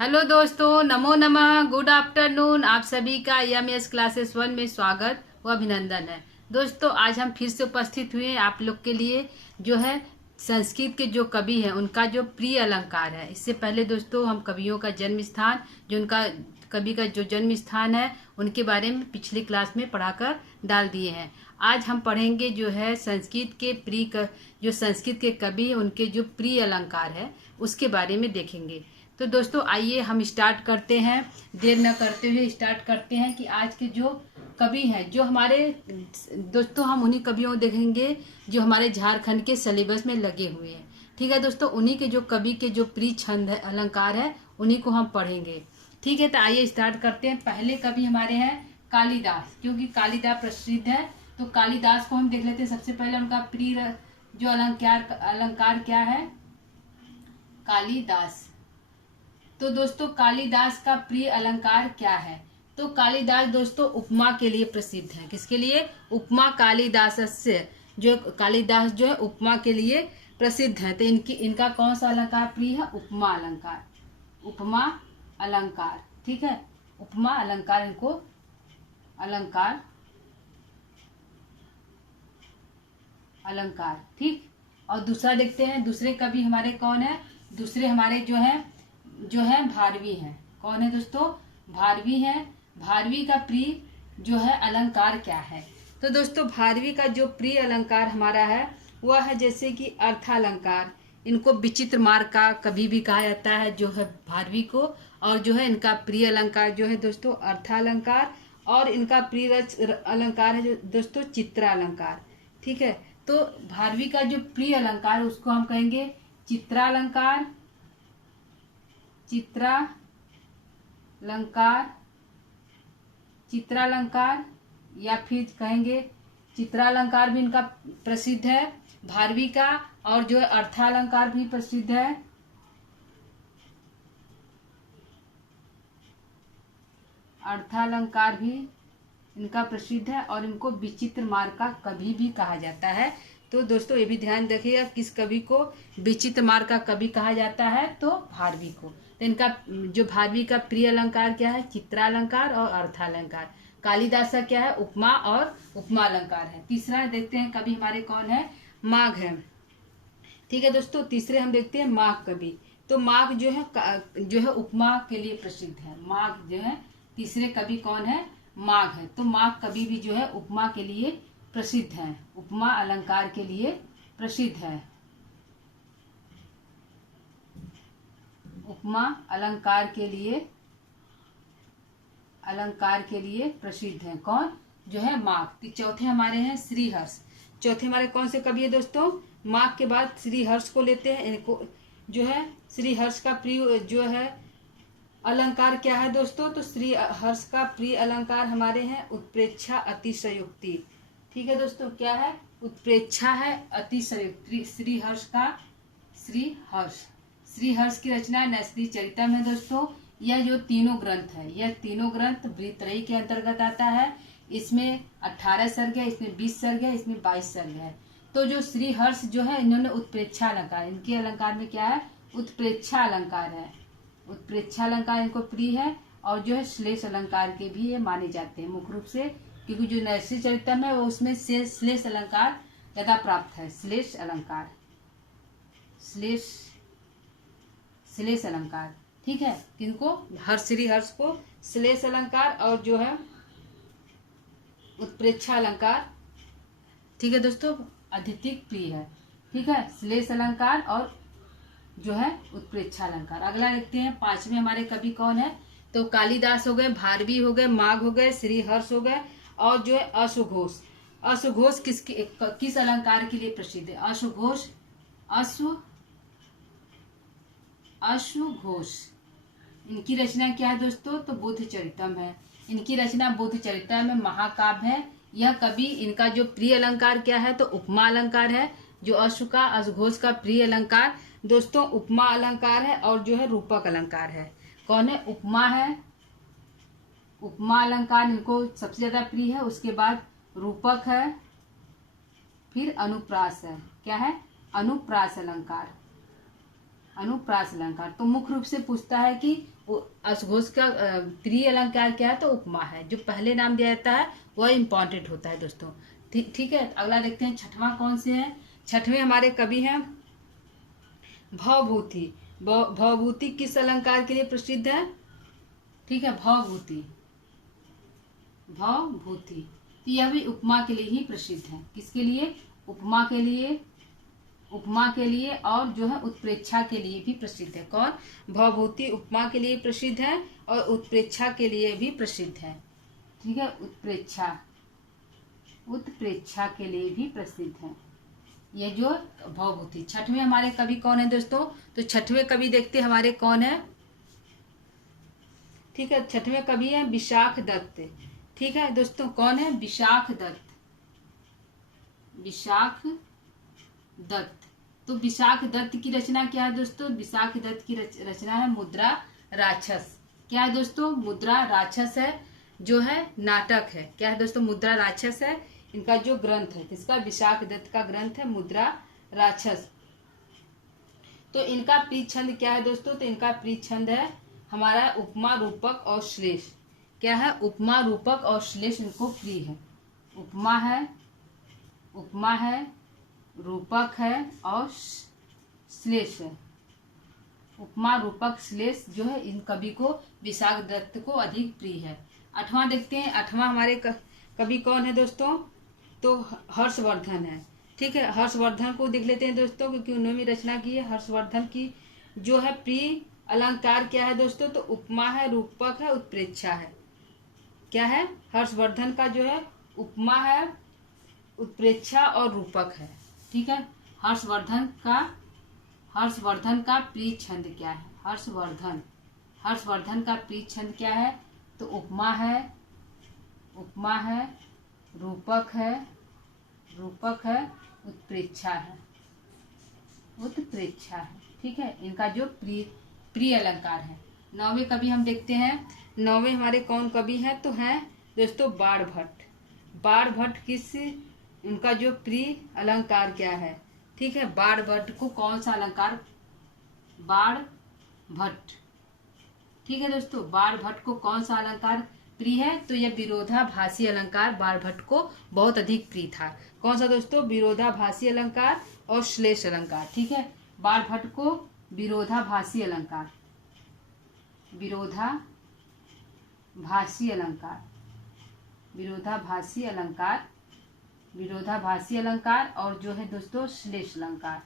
Hello दोस्तों, नमो नमः, good afternoon. आप सभी का एमएस क्लासेस 1 में स्वागत व अभिनंदन है। दोस्तों, आज हम फिर से उपस्थित हुए हैं आप लोग के लिए, जो है संस्कृत के जो कवि हैं उनका जो प्रिय अलंकार है। इससे पहले दोस्तों हम कवियों का जन्म स्थान, जो उनका कवि का जो जन्म स्थान है उनके बारे में पिछली क्लास में पढ़ाकर डाल दिए हैं। आज हम पढ़ेंगे जो है संस्कृत के जो संस्कृत के कवि हैं उनके जो प्रिय अलंकार है उसके बारे में देखेंगे। तो दोस्तों आइए हम स्टार्ट करते हैं, देर न करते हुए स्टार्ट करते हैं कि आज के जो कवि हैं, जो हमारे दोस्तों हम उन्हीं कवियों को देखेंगे जो हमारे झारखंड के सिलेबस में लगे हुए हैं। ठीक है दोस्तों, उन्हीं के जो कवि के जो प्रिय छंद है, अलंकार है, उन्हीं को हम पढ़ेंगे। ठीक है, तो आइए स्टार्ट करते हैं। पहले कवि हमारे हैं कालिदास, क्योंकि कालिदास प्रसिद्ध है तो कालिदास को हम देख लेते हैं। सबसे पहले उनका प्रिय जो अलंकार क्या है, कालिदास। तो दोस्तों कालिदास का प्रिय अलंकार क्या है? तो कालिदास दोस्तों उपमा के लिए प्रसिद्ध है। किसके लिए? उपमा कालिदासस्य, जो कालिदास जो है उपमा के लिए प्रसिद्ध है। तो इनका कौन सा अलंकार प्रिय है? उपमा अलंकार। उपमा अलंकार, ठीक है, उपमा अलंकार इनको अलंकार अलंकार, ठीक। और दूसरा देखते हैं, दूसरे कवि हमारे कौन है? दूसरे हमारे जो है भारवी हैं। कौन है दोस्तों? भारवी हैं। भारवी का प्रिय जो है अलंकार क्या है? तो दोस्तों भारवी का जो प्रिय अलंकार हमारा है वह है जैसे कि अर्थालंकार। इनको विचित्र मार्ग का कभी भी कहा जाता है जो है भारवी को। और जो है इनका प्रिय अलंकार जो है दोस्तों अर्थालंकार, और इनका प्रिय अलंकार है जो दोस्तों चित्रालंकार। ठीक है, तो भारवी का जो प्रिय अलंकार है उसको हम कहेंगे चित्रालंकार, चित्रालंकार, या फिर कहेंगे चित्रालंकार भी इनका प्रसिद्ध है भारवी का। और जो है अर्थालंकार भी प्रसिद्ध है। अर्थालंकार भी इनका प्रसिद्ध है और इनको विचित्र मार्ग का कवि भी कहा जाता है। तो दोस्तों ये भी ध्यान रखिएगा किस कवि को विचित्र मार्ग का कवि कहा जाता है, तो भारवी को। तो इनका जो भारवी का प्रिय अलंकार क्या है? चित्रालंकार और अर्थालंकार। कालिदास का क्या है? उपमा और उपमा अलंकार है। तीसरा देखते हैं कवि हमारे कौन है? माघ है। ठीक है दोस्तों, तीसरे हम देखते हैं माघ कवि। तो माघ जो है उपमा के लिए प्रसिद्ध है। माघ जो है तीसरे कवि कौन है? माघ है। तो माघ कवि भी जो है उपमा के लिए प्रसिद्ध है, उपमा अलंकार के लिए प्रसिद्ध है। उपमा अलंकार के लिए प्रसिद्ध है। कौन? जो है माघ। चौथे हमारे हैं श्रीहर्ष। चौथे हमारे कौन से कवि है दोस्तों? माघ के बाद श्रीहर्ष को लेते हैं। इनको जो है श्रीहर्ष का प्रिय जो है अलंकार क्या है दोस्तों? तो श्रीहर्ष का प्रिय अलंकार हमारे हैं उत्प्रेक्षा अतिशयोक्ति। ठीक है दोस्तों, क्या है? उत्प्रेक्षा है अतिशयोक्ति। श्रीहर्ष की रचना नैषधि चरितम है दोस्तों। यह जो तीनों ग्रंथ है, यह तीनों ग्रंथ वृत्रयी के अंतर्गत आता है। इसमें 18 सर्ग है, इसमें 20 सर्ग है, इसमें 22 सर्ग है। तो जो श्रीहर्ष जो है इन्होंने उत्प्रेक्षा अलंकार, इनके अलंकार में क्या है? उत्प्रेक्षा अलंकार है। उत्प्रेक्षा अलंकार इनको प्रिय है। और जो है श्लेष अलंकार के भी ये माने जाते हैं मुख्य रूप से, क्योंकि जो नैषधि चरितम है वो उसमें से श्लेष अलंकार ज्यादा प्राप्त है। श्लेष अलंकार, श्लेष अलंकार, ठीक है। किनको? श्रीहर्ष को श्लेष अलंकार और जो है उत्प्रेक्षा अलंकार, ठीक है दोस्तों, अधिक प्रिय है। ठीक है, श्लेष अलंकार और जो है उत्प्रेक्षा अलंकार। अगला देखते हैं, पांचवें हमारे कवि कौन है? तो कालिदास हो गए, भारवी हो गए, माघ हो गए, श्रीहर्ष हो गए, और जो है अश्वघोष। अश्वघोष किस अलंकार के लिए प्रसिद्ध है? अश्वघोष इनकी रचना क्या है दोस्तों? तो बुद्ध चरितम है। इनकी रचना बुद्ध चरितम है, महाकाव्य है। यह कवि, इनका जो प्रिय अलंकार क्या है? तो उपमा अलंकार है। जो अश्वघोष का प्रिय अलंकार दोस्तों उपमा अलंकार है और जो है रूपक अलंकार है। कौन है? उपमा है। उपमा अलंकार इनको सबसे ज्यादा प्रिय है। उसके बाद रूपक है, फिर अनुप्रास है। क्या है? अनुप्रास अलंकार। अनुप्रास अलंकार। तो मुख्य रूप से पूछता है कि असघोष का प्रिय अलंकार क्या है, तो उपमा है। जो पहले नाम दिया जाता है वह इम्पोर्टेंट होता है दोस्तों। ठीक है, अगला देखते हैं छठवां कौन से है। छठवें हमारे कवि हैं भवभूति। भवभूति किस अलंकार के लिए प्रसिद्ध है? ठीक है, भवभूति। भवभूति तो यह भी उपमा के लिए ही प्रसिद्ध है। किसके लिए? उपमा के लिए, उपमा के लिए और जो है उत्प्रेक्षा के लिए भी प्रसिद्ध है। कौन? भवभूति उपमा के लिए प्रसिद्ध है और उत्प्रेक्षा के लिए भी प्रसिद्ध है। ठीक है, उत्प्रेक्षा, उत्प्रेक्षा के लिए भी प्रसिद्ध है ये जो भवभूति। छठवें हमारे कवि कौन है दोस्तों? तो छठवें कवि देखते हमारे कौन है। ठीक है, छठवें कवि है विशाख दत्त। ठीक है दोस्तों, कौन है? विशाख दत्त। विशाख दत्त। तो विशाख दत्त की रचना क्या है दोस्तों? विशाख दत्त की रचना है मुद्रा राक्षस। क्या है दोस्तों? मुद्रा राक्षस है, जो है नाटक है। क्या है दोस्तों? मुद्रा राक्षस है इनका जो ग्रंथ है। किसका? विशाख दत्त का ग्रंथ है मुद्रा राक्षस। तो इनका प्रिय छंद क्या है दोस्तों? तो इनका प्रिय छंद है हमारा उपमा, रूपक और श्लेष। क्या है? उपमा, रूपक और श्लेष इनको प्रिय है। उपमा है, उपमा है, रूपक है और श्लेष है। उपमा, रूपक, श्लेष जो है इन कवि को विशाख दत्त को अधिक प्रिय है। आठवां देखते हैं। आठवां हमारे कवि कौन है दोस्तों? तो हर्षवर्धन है। ठीक है, हर्षवर्धन को देख लेते हैं दोस्तों, क्योंकि उन्होंने भी रचना की है। हर्षवर्धन की जो है प्रिय अलंकार क्या है दोस्तों? तो उपमा है, रूपक है, उत्प्रेक्षा है। क्या है? हर्षवर्धन का जो है उपमा है, उत्प्रेक्षा और रूपक है। ठीक है, हर्षवर्धन का प्रिय छंद क्या है? हर्षवर्धन का प्रिय छंद क्या है? तो उपमा है, उपमा है, रूपक है, उत्प्रेक्षा है, उत्प्रेक्षा है। ठीक है, इनका जो प्रिय अलंकार है। नौवें कवि हम देखते हैं। नौवें हमारे कौन कवि हैं? तो हैं दोस्तों बाणभट्ट। बाणभट्ट किस, उनका जो प्रिय अलंकार क्या है? ठीक है, बाणभट्ट को कौन सा अलंकार? बाणभट्ट। ठीक है दोस्तों, बाणभट्ट को कौन सा अलंकार प्रिय है? तो यह विरोधाभासी अलंकार बाणभट्ट को बहुत अधिक प्रिय था। कौन सा दोस्तों? विरोधाभासी अलंकार और श्लेष अलंकार। ठीक है, बाणभट्ट को विरोधाभासी अलंकार, विरोधाभासी अलंकार, विरोधाभासी अलंकार, विरोधाभासी अलंकार और जो है दोस्तों श्लेष अलंकार,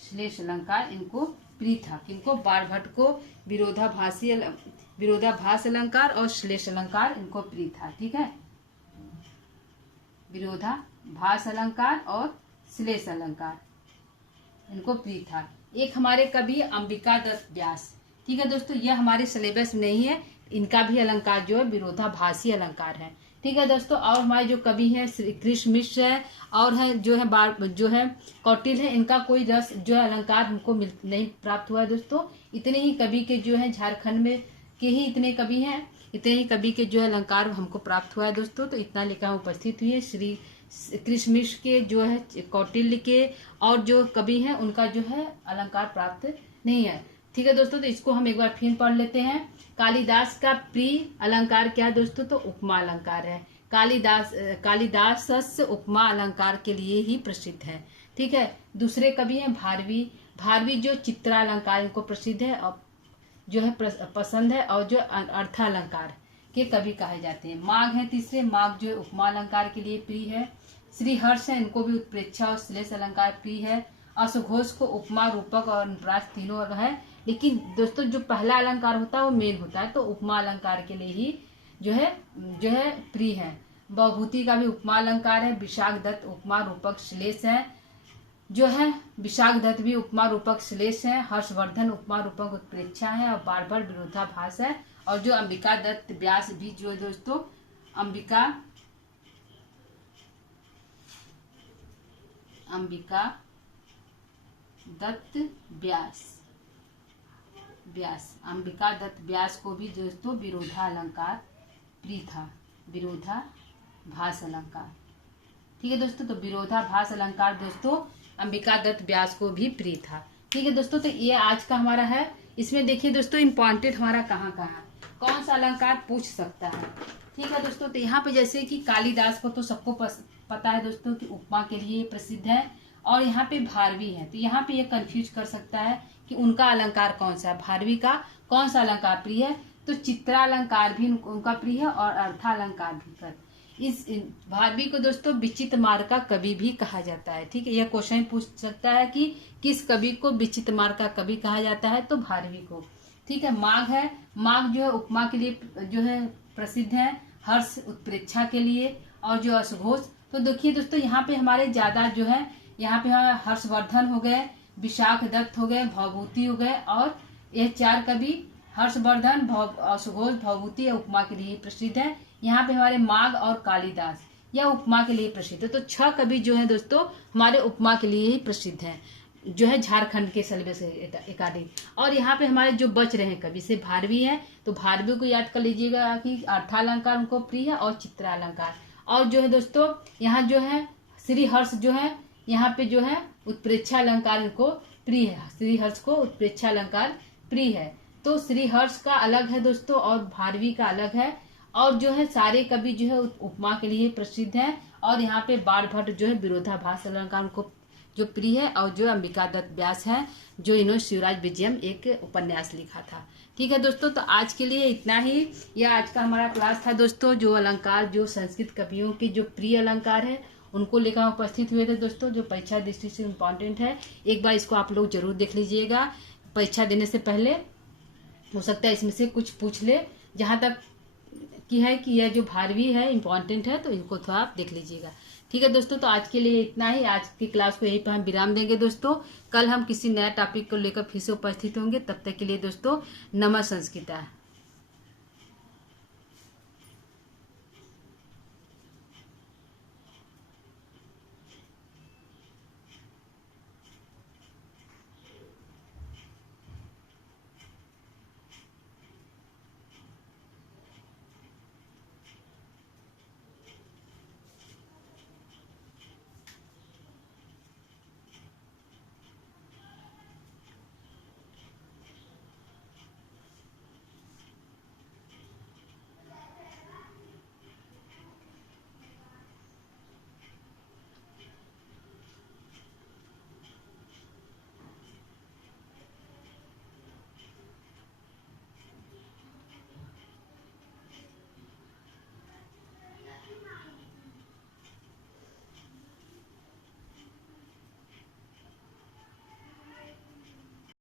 श्लेष अलंकार इनको प्रिय था। किनको? बाणभट्ट को विरोधाभास अलंकार और श्लेष अलंकार इनको प्रिय था। ठीक है, विरोधाभास अलंकार और श्लेष अलंकार इनको प्रिय था। एक हमारे कवि अंबिका दत्त व्यास। ठीक है दोस्तों, यह हमारे सिलेबस में नहीं है। इनका भी अलंकार जो है विरोधाभासी अलंकार है। ठीक है दोस्तों, और हमारे जो कवि हैं श्री कृष्ण मिश्र है और है जो है कौटिल्य है। इनका कोई रस जो है अलंकार हमको नहीं प्राप्त हुआ है दोस्तों। इतने ही कवि के जो है झारखंड में के ही इतने कवि हैं, इतने ही कवि के जो है अलंकार हमको प्राप्त हुआ है दोस्तों। तो इतना लेकर हम उपस्थित हुए। श्री कृष्ण मिश्र के जो है, कौटिल्य के और जो कवि हैं उनका जो है अलंकार प्राप्त नहीं है। ठीक है दोस्तों, तो इसको हम एक बार फिर पढ़ लेते हैं। कालिदास का प्रिय अलंकार क्या है दोस्तों? तो उपमा अलंकार है। कालिदास उपमा अलंकार के लिए ही प्रसिद्ध है। ठीक है, दूसरे कवि हैं भारवी। भारवी जो चित्रा अलंकार इनको प्रसिद्ध है और जो है पसंद है और जो अर्थालंकार के कवि कहे जाते हैं। माघ है तीसरे। माघ जो उपमा अलंकार के लिए प्रिय है। श्री हर्ष है, इनको भी उत्प्रेक्षा और श्लेष अलंकार प्रिय है। असघोष को उपमा, रूपक और अनुप्रास तीनों है। लेकिन दोस्तों जो पहला अलंकार होता है वो मेन होता है, तो उपमा अलंकार के लिए ही जो है प्रिय है। भवभूति का भी उपमा अलंकार है। विशाख दत्त उपमा, रूपक, श्लेष है। जो है विशाख दत्त भी उपमा, रूपक, श्लेष है। हर्षवर्धन उपमा, रूपक, उत्प्रेक्षा है और बाणभट्ट विरोधाभास है। और जो अंबिका दत्त व्यास भी जो है दोस्तों अंबिका दत्त अंबिका दत्त व्यास को भी दोस्तों विरोधा अलंकार प्रिय था। विरोधाभास अलंकार। ठीक है दोस्तों, तो विरोधाभास अलंकार दोस्तों अंबिका दत्त व्यास को भी प्रिय था। ठीक है दोस्तों, तो ये आज का हमारा है। इसमें देखिए दोस्तों इम्पॉर्टेंट हमारा कहाँ कहाँ है, कौन सा अलंकार पूछ सकता है। ठीक है दोस्तों, तो यहाँ पे जैसे कि कालिदास को तो सबको पता है दोस्तों कि उपमा के लिए प्रसिद्ध है, और यहाँ पे भारवी है, तो यहाँ पे ये कंफ्यूज कर सकता है कि उनका अलंकार कौन सा है, भारवी का कौन सा अलंकार प्रिय है। तो चित्रालंकार भी उनका प्रिय है और अर्थालंकार भी कर। इस भारवी को दोस्तों विचित्र मार्ग का कवि भी कहा जाता है। ठीक है, यह क्वेश्चन पूछ सकता है कि किस कवि को विचित्र मार्ग का कवि कहा जाता है, तो भारवी को। ठीक है, माघ है, माघ जो है उपमा के लिए जो है प्रसिद्ध है, हर्ष उत्प्रेक्षा के लिए, और जो अशघोष। तो देखिए दोस्तों यहाँ पे हमारे ज्यादा जो है, यहाँ पे हर्षवर्धन हो गए, विशाख दत्त हो गए, भवभूति हो गए, और यह चार कवि हर्षवर्धन, अशघोष, भवभूति या उपमा के लिए प्रसिद्ध है। यहाँ पे हमारे माघ और कालिदास यह उपमा के लिए प्रसिद्ध है। तो 6 कवि जो है दोस्तों हमारे उपमा के लिए ही प्रसिद्ध हैं, जो है झारखंड के सिलेबस एकाडमी। और यहाँ पे हमारे जो बच रहे हैं कवि से भारवी है, तो भारवी को याद कर लीजिएगा कि अर्थालंकार उनको प्रिय है और चित्रालंकार। और जो है दोस्तों यहाँ जो है श्री हर्ष जो है, यहाँ पे जो है उत्प्रेक्षा अलंकार को प्रिय है, श्री हर्ष को उत्प्रेक्षा अलंकार प्रिय है। तो श्री हर्ष का अलग है दोस्तों और भारवी का अलग है। और जो है सारे कवि जो है उपमा के लिए प्रसिद्ध हैं। और यहाँ पे बाण भट्ट जो है विरोधाभास अलंकार को जो प्रिय है, और जो अंबिका दत्त व्यास है जो इन्होंने शिवराज विजयम एक उपन्यास लिखा था। ठीक है दोस्तों, तो आज के लिए इतना ही। यह आज का हमारा क्लास था दोस्तों, जो अलंकार जो संस्कृत कवियों के जो प्रिय अलंकार है उनको लेकर उपस्थित हुए थे दोस्तों, जो परीक्षा दृष्टि से इम्पोर्टेंट है। एक बार इसको आप लोग जरूर देख लीजिएगा परीक्षा देने से पहले, हो सकता है इसमें से कुछ पूछ ले। जहाँ तक कि है कि यह जो भारवी है इम्पोर्टेंट है, तो इनको थोड़ा आप देख लीजिएगा। ठीक है दोस्तों, तो आज के लिए इतना ही। आज की क्लास को यहीं पर हम विराम देंगे दोस्तों। कल हम किसी नया टॉपिक को लेकर फिर से उपस्थित होंगे। तब तक के लिए दोस्तों नमः संस्कृता।